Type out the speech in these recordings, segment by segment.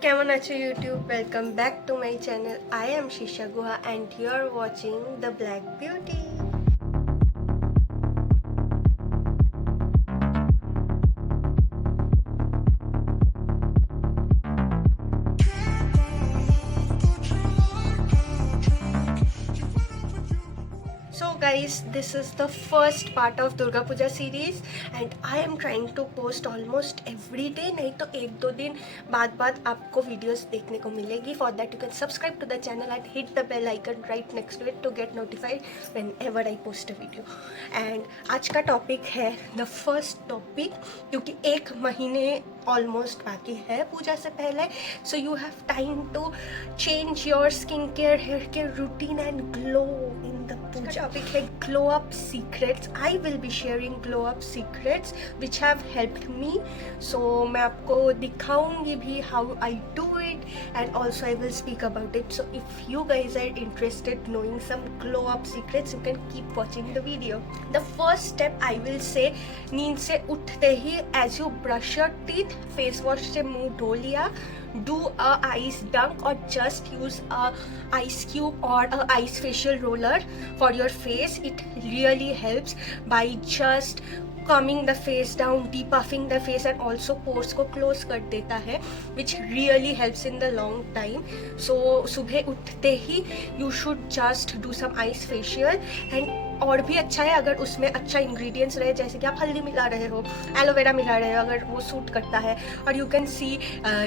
Keman acho YouTube, welcome back to my channel. I am Shisha Guha and you are watching The Black Beauty. So guys, this is the first part of Durga Puja series and I am trying to post almost every day. नहीं तो एक दो दिन बाद आपको videos देखने को मिलेगी. For that you can subscribe to the channel and hit the bell icon right next to it to get notified whenever I post a video. And आज का topic है the first topic क्योंकि एक महीने ऑलमोस्ट बाकी है पूजा से पहले. So you have time to change your skincare, hair care routine and glow in the puja. Topic है glow up secrets. I will be sharing glow up secrets which have helped me. So मैं आपको दिखाऊंगी भी how I do it and also I will speak about it. So if you guys are interested knowing some glow up secrets, you can keep watching the video. The first step I will say, नींद से उठते ही as you brush your teeth, face wash से मुंह धो लिया, do a ice dunk or just use a ice cube or a ice facial roller for your face. It really helps by just calming the face down, depuffing the face and also pores को close कर देता है, which really helps in the long time. So सुबह उठते ही you should just do some ice facial and और भी अच्छा है अगर उसमें अच्छा इंग्रेडिएंट्स रहे, जैसे कि आप हल्दी मिला रहे हो, एलोवेरा मिला रहे हो, अगर वो सूट करता है. और यू कैन सी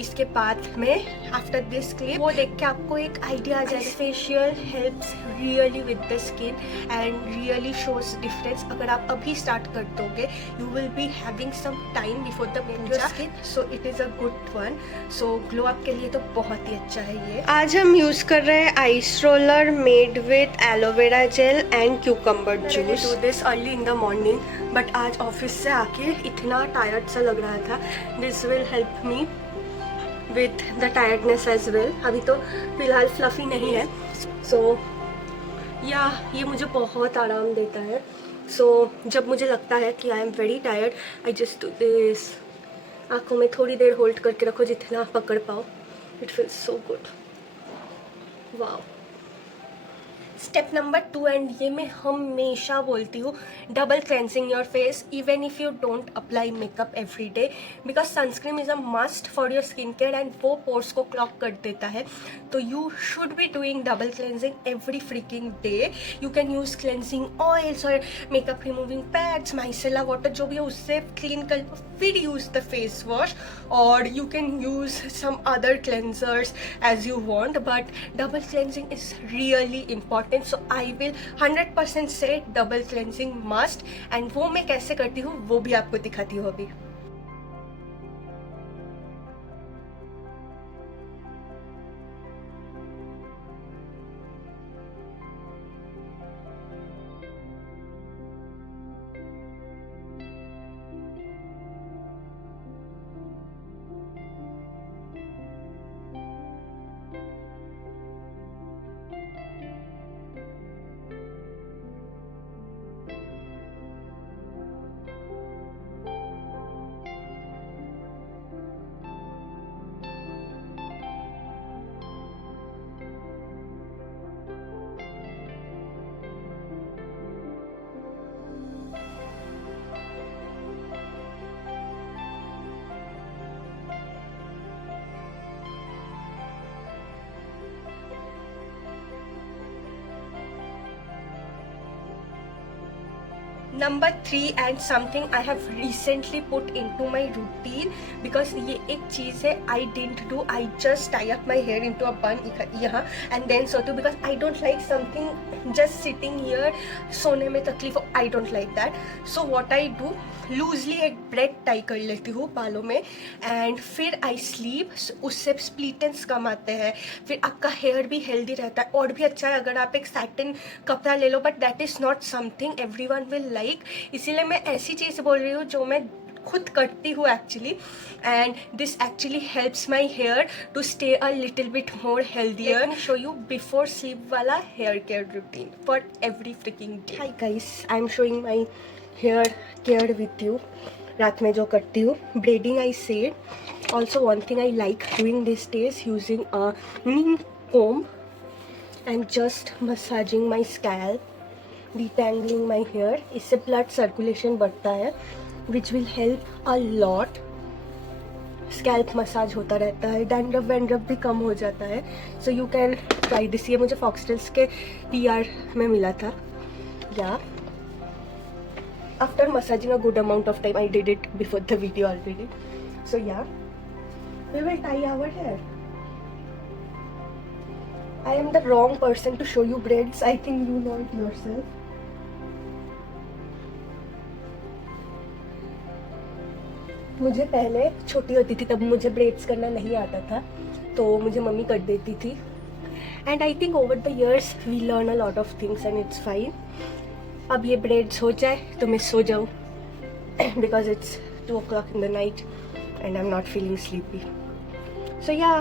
इसके बाद में आफ्टर दिस क्लिप वो देख के आपको एक आइडिया आ जाए. Facial helps really with the skin and really shows difference. अगर आप अभी स्टार्ट कर दोगे you will be having some time before the puja, so it is a good one. So glow up के लिए तो बहुत ही अच्छा है ये. आज हम यूज़ कर रहे हैं ice roller made with aloe vera gel and cucumber juice. Do this early in the morning but आज ऑफिस से आके इतना टायर्ड सा लग रहा था. This will help me with the tiredness as well. अभी तो फिलहाल फ्लफी नहीं है, सो या ये मुझे बहुत आराम देता है. सो जब मुझे लगता है कि I am very tired, I just do this. आँखों में थोड़ी देर होल्ड करके रखो जितना आप पकड़ पाओ. It feels so good. Wow. Step number 2 and ये मैं हमेशा बोलती हूँ, double cleansing your face even if you don't apply makeup every day, because sunscreen is a must for your skin care and वो पोर्स को clog कर देता है. तो you should be doing double cleansing every freaking day. You can use cleansing oils और makeup removing pads, micellar water जो भी है उससे क्लीन कर फिर यूज़ द फेस वॉश, और you can use some other cleansers as you want, but double cleansing is really important. So I will 100% say double cleansing must, and वो मैं कैसे करती हूँ वो भी आपको दिखाती हूँ अभी. Number 3 and something I have recently put into my routine, because ये एक चीज़ है I didn't do. I just tie up my hair into a bun यहाँ and then so too, because I don't like something just sitting here सोने में तकलीफ हो. I don't like that. So what I do, loosely एक bread tie कर लेती हूँ बालों में एंड फिर आई स्लीप. उससे स्प्लिटेंस कम आते हैं, फिर आपका हेयर भी हेल्दी रहता है. और भी अच्छा है अगर आप एक सैटिन कपड़ा ले लो, but that is not something everyone will like. इसीलिए मैं ऐसी चीज़ बोल रही हूँ जो मैं खुद करती हूँ actually, and this actually helps my hair to stay a little bit more healthier. Let me show you before sleep वाला hair care routine for every freaking day. Hi guys, I am showing my hair care with you. रात में जो करती हूँ. Braiding I said. Also one thing I like doing these days, using a neem comb and just massaging my scalp, detangling my hair. इससे blood circulation बढ़ता है, which will help a lot. Scalp massage होता रहता है, डैंड्रफ वैंड्रफ भी कम हो जाता है. So you can try this. ये मुझे फॉक्सटेल्स के PR में मिला था. Yeah after massaging a good amount of time, I did it before the video already. So yeah we will tie our hair. I am the wrong person to show you braids. I think you know it yourself. मुझे पहले छोटी होती थी तब मुझे ब्रेड्स करना नहीं आता था, तो मुझे मम्मी कर देती थी. And I think over the years we learn a lot of things and it's fine. अब ये ब्रेड्स हो जाए तो मैं सो जाऊँ, because it's 2 o'clock in the night and I am not feeling sleepy. So yeah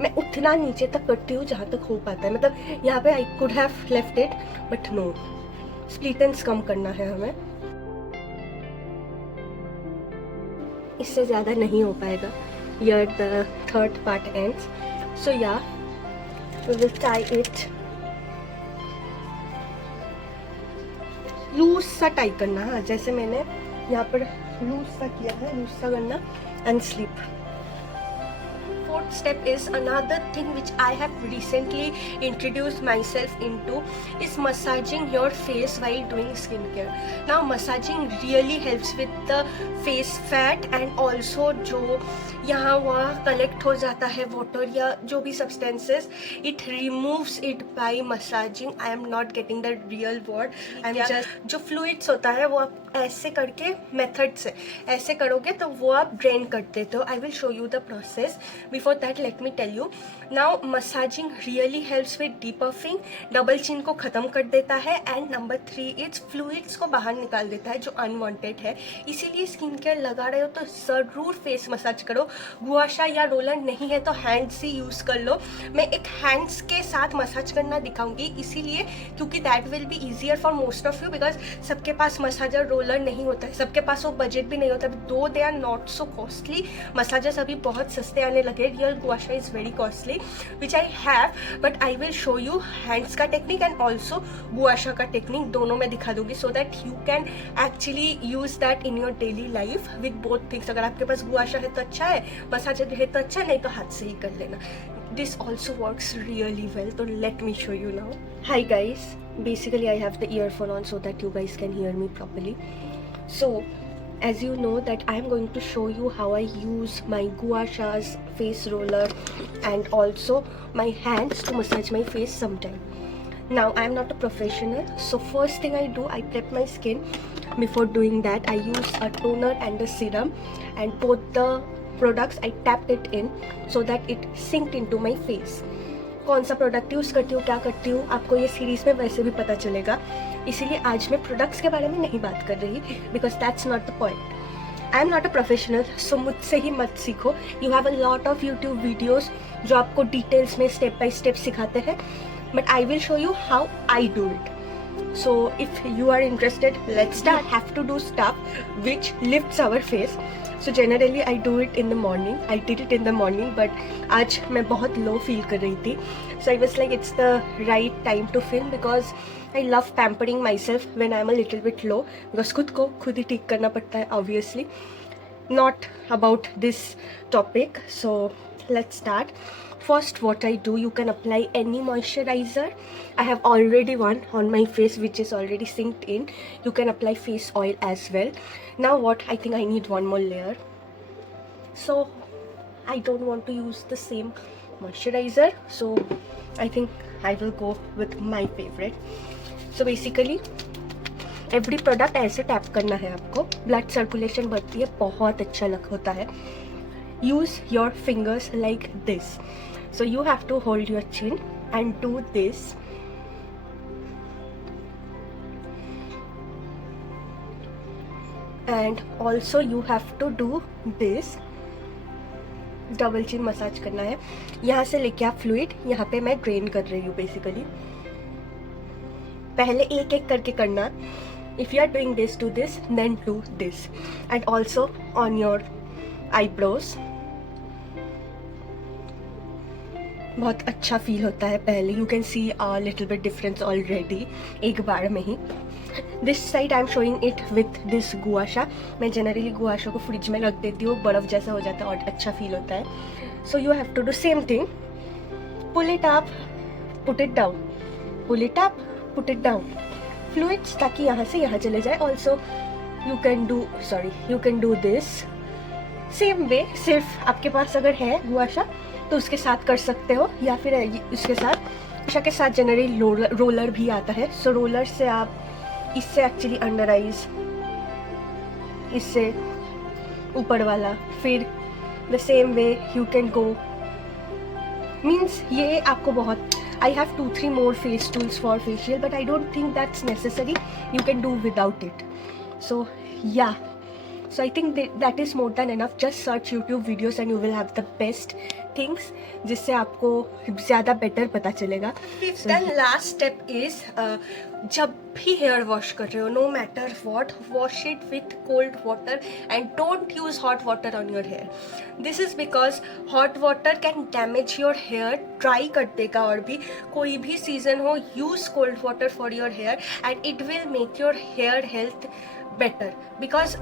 मैं उतना नीचे तक करती हूँ जहाँ तक हो पाता है. मतलब यहाँ पे I could have left it, but no, split ends कम करना है हमें. इससे ज़्यादा नहीं हो पाएगा. Here the third part ends. So yeah, we will tie it. Loose सा टाई करना. हाँ, जैसे मैंने यहाँ पर लूज सा किया है, लूज सा करना and sleep. Fourth step is another thing which I have recently introduced myself into, is massaging your face while doing skincare. Now massaging really helps with the face fat and also जो यहाँ वहाँ कलेक्ट हो जाता है वाटर या जो भी substances, it removes it by massaging. I am not getting the real word. I am just, जो फ्लूइड्स होता है वो आप ऐसे करके मेथड से ऐसे करोगे तो वो आप ड्रेन कर देते हो. I will show you the process. Before that let me tell you, now massaging really helps with depuffing. Double chin को ख़त्म कर देता है. एंड नंबर 3 इट्स फ्लूइड्स को बाहर निकाल देता है जो अनवांटेड है. इसीलिए स्किन केयर लगा रहे हो तो ज़रूर फेस मसाज करो. गुआशा या रोलर नहीं है तो हैंड्स ही यूज़ कर लो. मैं एक हैंड्स के साथ मसाज करना दिखाऊंगी, इसीलिए क्योंकि that will be easier for most of you, because सबके पास मसाजर रोलर नहीं होता है, सबके पास वो बजट भी नहीं होता. Though they are not so costly. Massagers अभी बहुत सस्ते आने लगे. Real gua sha is very costly, which I have, but I will show you hands का टेक्निक एंड ऑल्सो गुआशा का टेक्निक. दोनों मैं दिखा दूंगी so that you can actually use that in your daily life with both things. अगर आपके पास गुआशा है तो अच्छा है, मसाजर है तो अच्छा, नहीं तो हाथ से ही कर लेना. This also works really well. तो let me show you now. Hi guys, basically I have the earphone on so that you guys can hear me properly. So as you know that I am going to show you how I use my gua sha's face roller and also my hands to massage my face sometime. Now I am not a professional, so first thing I do, I prep my skin. Before doing that I use a toner and a serum, and both the products I tapped it in so that it sinked into my face. कौन सा product use करती हूँ, क्या करती हूँ, आपको ये सीरीज़ में वैसे भी पता चलेगा. इसीलिए आज मैं प्रोडक्ट्स के बारे में नहीं बात कर रही, because that's not the point. I am not a professional, so मुझसे ही मत सीखो. You have a lot of YouTube videos जो आपको डिटेल्स में स्टेप बाय स्टेप सिखाते हैं, but I will show you how I do it. So if you are interested, let's start. Have to do stuff which lifts our face. So generally I do it in the morning. I did it in the morning, but आज मैं बहुत low feel कर रही थी. So I was like, it's the right time to film because I love pampering myself when I'm a little bit low. because खुद को खुद ही ठीक करना पड़ता है obviously. Not about this topic. So let's start. First, what I do, you can apply any moisturizer. I have already one on my face which is already sinked in. You can apply face oil as well. Now what, I think I need one more layer. So I don't want to use the same moisturizer, so I think I will go with my favorite. So basically every product ऐसे टैप करना है आपको. Blood circulation बढ़ती है, बहुत अच्छा लग होता है. Use your fingers like this. So you have to hold your chin and do this. And also you have to do this. Double chin massage करना है. यहाँ से लेके आप फ्लूइड यहाँ पे मैं ड्रेन कर रही हूँ. बेसिकली पहले एक एक करके करना, if you are doing this, do this, then do this. And also on your eyebrows बहुत अच्छा फील होता है पहले. You can see a little bit difference already एक बार में ही. This side I am showing it with this gua sha. मैं जनरली गुआशा को फ्रिज में रख देती हूँ, बर्फ़ जैसा हो जाता है और अच्छा फील होता है. So you have to do same thing. Pull it up, put it down, pull it up, put it down. Fluids ताकि यहाँ से यहाँ चले जाए. Also you can do this same way. सिर्फ आपके पास अगर है गुआशा तो उसके साथ कर सकते हो, या फिर उसके साथ जनरली रोलर भी आता है. सो रोलर से आप इससे एक्चुअली अंडर आइज, इससे ऊपर वाला, फिर the same way you can go. Means ये आपको बहुत, I have 2-3 more face tools for facial, but I don't think that's necessary. You can do without it. So yeah, so I think that is more than enough. Just search YouTube videos and you will have the best things जिससे आपको ज़्यादा better पता चलेगा. Fifth and last step is, जब भी hair wash कर रहे हो, no matter what, wash it with cold water and don't use hot water on your hair. This is because hot water can damage your hair, dry कर देगा. और भी कोई भी सीजन हो, use cold water for your hair and it will make your hair health better. Because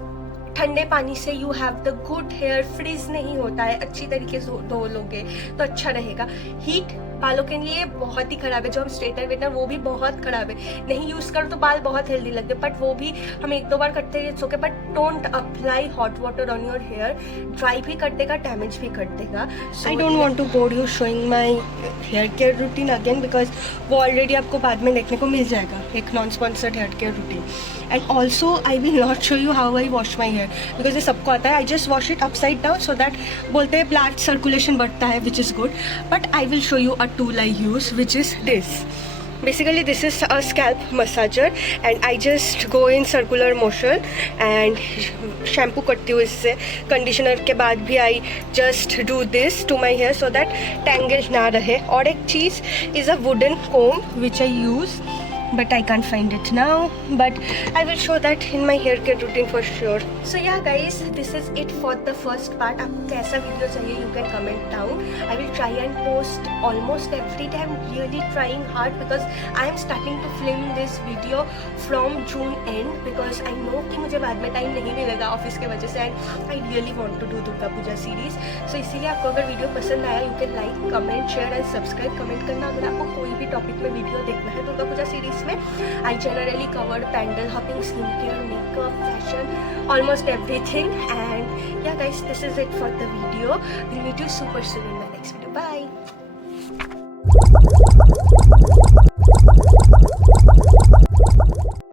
ठंडे पानी से you have the good hair, freeze नहीं होता है, अच्छी तरीके से धो लोगे तो अच्छा रहेगा. हीट बालों के लिए बहुत ही ख़राब है. जो हम स्ट्रेटनर वेटनर वो भी बहुत ख़राब है. नहीं यूज़ करो तो बाल बहुत हेल्दी लगते, बट वो भी हम 1-2 बार करते हैं, it's okay. But don't apply hot water on your hair. Dry भी कर देगा, डैमेज भी कर देगा. I don't want to bore you showing my hair care routine again, because वो ऑलरेडी आपको बाद में देखने को मिल जाएगा, एक non sponsored hair care routine. And also I will not show you how I wash my hair, because ये सबको आता है. I just wash it upside down so that, बोलते हैं ब्लड सर्कुलेशन बढ़ता है, which is good. But I will show you a tool I use, which is this. Basically this is a scalp massager and I just go in circular motion and shampoo करती हूँ इससे. कंडीशनर के बाद भी I just do this to my hair so that tangle ना रहे. और एक चीज़ is a wooden comb which I use, but I can't find it now, but I will show that in my hair care routine for sure. So yeah guys, this is it for the first part. आपको कैसा वीडियो चाहिए, you can comment down. I will try and post almost every day. I'm really trying hard because I am starting to film this video from June end because I know कि मुझे बाद में टाइम नहीं मिलेगा ऑफिस के वजह से, and I really want to do Durga Puja series. So इसीलिए आपको अगर वीडियो पसंद आया, you can like, comment, share and subscribe. Comment करना अगर आपको कोई भी टॉपिक में वीडियो देखना है दुर्गा पूजा सीरीज में. I generally covered pandal hopping, skincare, makeup, fashion, almost everything. And yeah guys, this is it for the video. We'll meet you super soon in my next video. Bye.